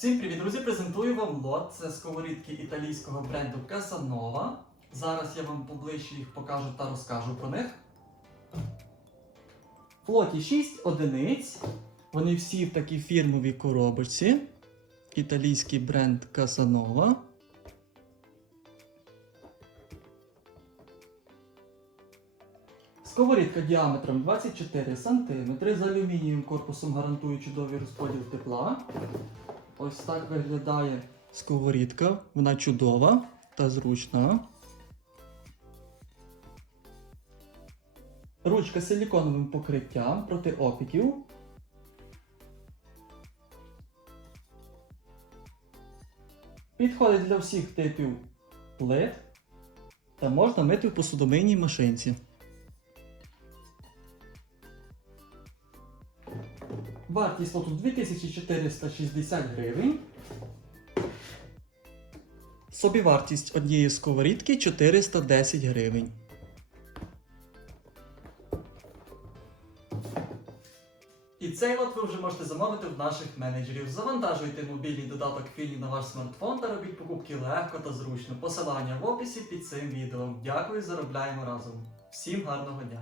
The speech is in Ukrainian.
Всім привіт, друзі! Презентую вам лот. Це сковорідки італійського бренду Casanova. Зараз я вам поближче їх покажу та розкажу про них. В лоті 6 одиниць. Вони всі в такій фірмовій коробочці. Італійський бренд Casanova. Сковорідка діаметром 24 см з алюмінієвим корпусом гарантує чудовий розподіл тепла. Ось так виглядає сковорідка. Вона чудова та зручна. Ручка з силіконовим покриттям проти опіків. Підходить для всіх типів плит та можна мити в посудомийній машинці. Вартість лоту 2460 гривень. Собівартість однієї сковорідки 410 гривень. І цей лот ви вже можете замовити в наших менеджерів. Завантажуйте мобільний додаток Фіні на ваш смартфон та робіть покупки легко та зручно. Посилання в описі під цим відео. Дякую, заробляємо разом. Всім гарного дня!